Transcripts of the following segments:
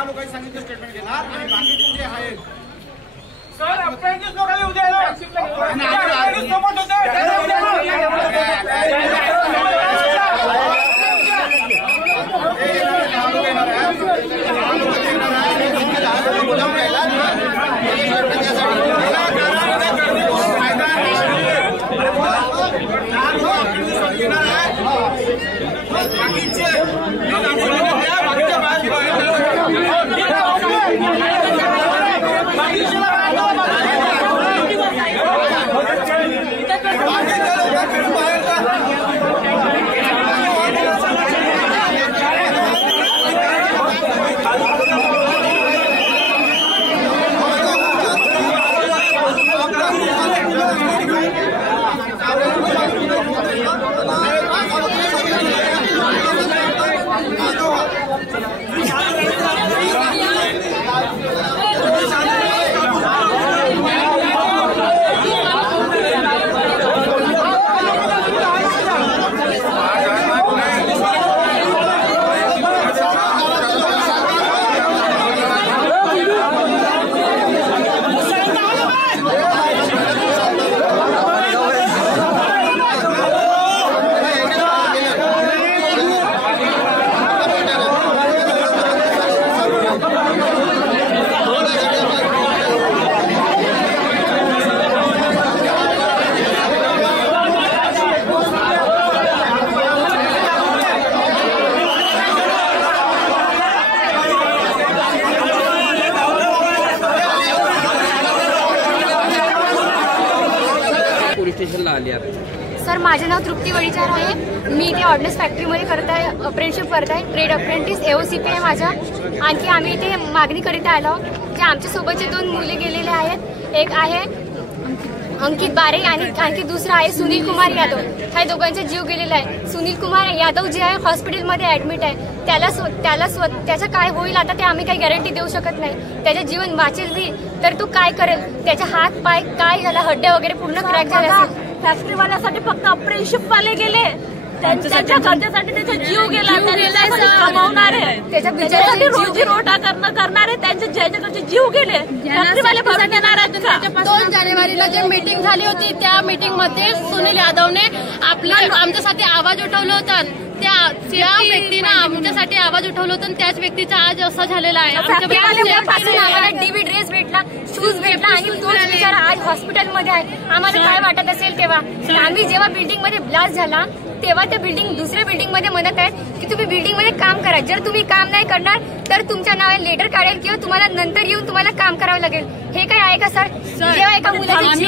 10 लोकांनी सांगितलं स्टेटमेंट घेणार आणि बाकीचे जे आहेत सर अप्रेंटिस लोकांना उद्या येणार सपोर्ट होते सर माझे नाव तृप्ती वडीचार आहे. मी इथे ऑर्डनन्स फॅक्टरीमध्ये करत आहे, अप्रेंटिसशिप करत आहे, ट्रेड अप्रेंटिस AOCP आहे माझा. आणखी आम्ही इथे मागणी करीत आलो की आमच्यासोबतचे 2 मुले गेलेले आहेत. एक आहे अंकित बारे आणि आणखी दुसरा आहे सुनील कुमार यादव. ह्या दोघांचा जीव गेलेला आहे. सुनील कुमार यादव जे आहे हॉस्पिटलमध्ये ऍडमिट आहे. त्याचं काय होईल आता ते आम्ही काही गॅरंटी देऊ शकत नाही. त्याचे जीवन वाचेल बी तर तो काय करेल, त्याचे हात पाय काय झाला, हड्डे वगैरे पूर्ण क्रॅक झाले असेल. फॅक्टरीवाल्यासाठी फक्त अप्रेंटिसशिप वाले गेले, त्यांच्या गरजेसाठी त्याचा जीव गेला, कमावणार आहे, त्याच्यासाठी रोजी रोटा करणार आहे, त्यांच्या ज्याच्याकडचे जीव गेले. फॅक्टरीवाले भरून देणार आहेत का? 2 जानेवारीला जे मीटिंग झाली होती त्या मीटिंग मध्ये सुनील यादवने आमच्यासाठी आवाज उठवला होता. त्या व्यक्तीनं आमच्यासाठी आवाज उठवला होता आणि त्याच व्यक्तीचा आज असं झालेला आहे. आम्हाला DV ड्रेस भेटला, शूज भेटला आणि तोच बिचारा आज हॉस्पिटलमध्ये आहे. आम्हाला काय वाटत असेल तेव्हा आम्ही जेव्हा बिल्डिंग मध्ये ब्लास्ट झाला तेव्हा त्या दुसऱ्या बिल्डिंग मध्ये म्हणत आहेत की तुम्ही बिल्डिंग मध्ये काम करा. जर तुम्ही काम नाही करणार तर तुमच्या नावाने लेटर काढेल किंवा तुम्हाला नंतर येऊन तुम्हाला काम करावं लागेल. हे काय आहे का सर? जेव्हा एका मुलाची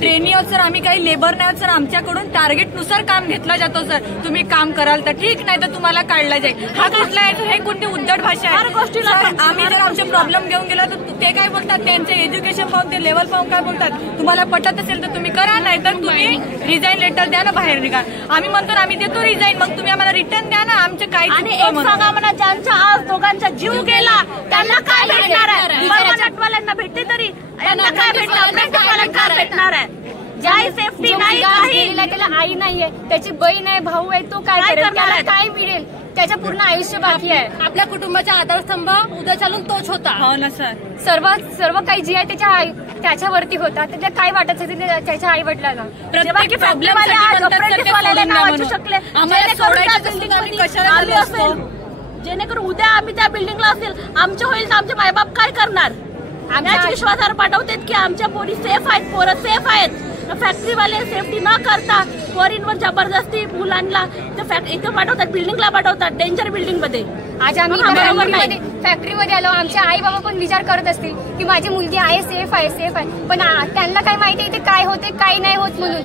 ट्रेनी आहोत सर, आम्ही काही लेबर नाही आहोत सर. आमच्याकडून टार्गेट नुसार काम घेतलं जातो सर. तुम्ही काम कराल तर ठीक, नाही तर तुम्हाला काढला जाईल. हा कुठला आहे? हे कोणती उद्धट भाषा आहे? गोष्टीला आम्ही जर आमचे प्रॉब्लेम घेऊन गेलो तर ते काय बोलतात, त्यांचे एज्युकेशन पाहून ते लेवल पाहून काय बोलतात, तुम्हाला पटत असेल तर तुम्ही करा, नाही तर तुम्ही रिझाईन लेटर द्या ना, बाहेर निघा. आम्ही म्हणतो आम्ही देतो रिझाईन, मग तुम्ही आम्हाला रिटर्न द्या ना. आमचे काही आणि एक सांगा म्हणा, ज्यांच्या आज दोघांचा जीव गेला त्यांना काय भेटणार आहे? परमनंटवाल्यांना भेटते तरी त्यांना काय भेटणार? काय भेटणार आहे? ज्याही सेफ्टी नाही, त्याला आई नाहीये, त्याची बहीण आहे, भाऊ आहे, तो काय करेल? त्याला काय मिळेल? त्याचं पूर्ण आयुष्य बाकी आहे. आपल्या कुटुंबाचा आधारस्तंभ उद्या चालून तोच होता. हो ना सर. सर्व काही जे आहे त्याच्यावरती होता. त्याच्या काय वाटत असेल त्याच्या आई वडिलांना. जेणेकरून उद्या आम्ही त्या बिल्डिंगला असेल, आमच्या होईल तर आमचे मायबाप काय करणार? आमच्या विश्वासावर पाठवतात की आमच्या पोरी सेफ आहेत, पोरं सेफ आहेत. फॅक्टरीवाले सेफ्टी न करता पोरींवर जबरदस्ती मुलांना इथं पाठवतात, बिल्डिंगला पाठवतात, डेंजर बिल्डिंग मध्ये. आज आम्ही फॅक्टरीमध्ये आलो, आमचे आई बाबा पण विचार करत असतील की माझी मुलगी आहे, सेफ आहे, पण त्यांना काय माहिती इथे काय होते काय नाही होत म्हणून.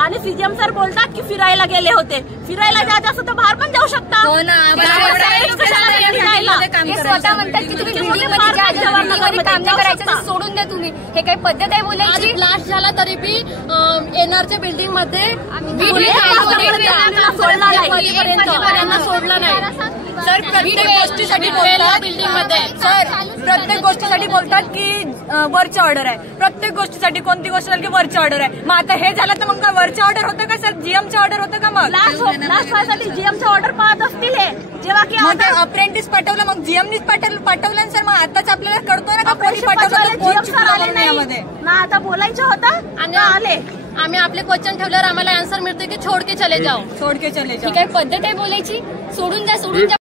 आणि सीजीएम सर बोलतात की फिरायला गेले होते. फिरायला जायचं असं तर बाहेर पण जाऊ शकता. स्वतः म्हणतात की तुम्ही बिल्डिंगमध्ये काम नाही करायचं, सोडून द्या तुम्ही. हे काही पद्धत आहे बोलायची? ब्लास्ट झाला तरी बी एनआरच्या बिल्डिंग मध्ये सोडलं नाही सर. प्रत्येक गोष्टीसाठी बोलतात बिल्डिंग मध्ये सर, प्रत्येक गोष्टीसाठी बोलतात की वरची ऑर्डर आहे. प्रत्येक गोष्टीसाठी कोणती गोष्ट झाली की वरची ऑर्डर आहे. मग आता हे झालं तर मग काय वरची ऑर्डर होतं का सर? जीएमची ऑर्डर होतं का? मग लास्ट व्हायसाठी जीएमची ऑर्डर पाहत असतील. हे मग अप्रेंटिस पाठवलं, मग जीएमनीच पाठवलं सर. मग आताच आपल्याला कळतोय ना कोणी पाठवलं, कोण चुकलं नाही यामध्ये ना. आता बोलायचं होतं आणि आले. आम्ही आपले क्वेश्चन ठेवल्यावर आम्हाला आन्सर मिळतोय की छोड के चले जाओ. छोड के चले जाओ. ही काय पद्धत आहे बोलायची? सोडून जा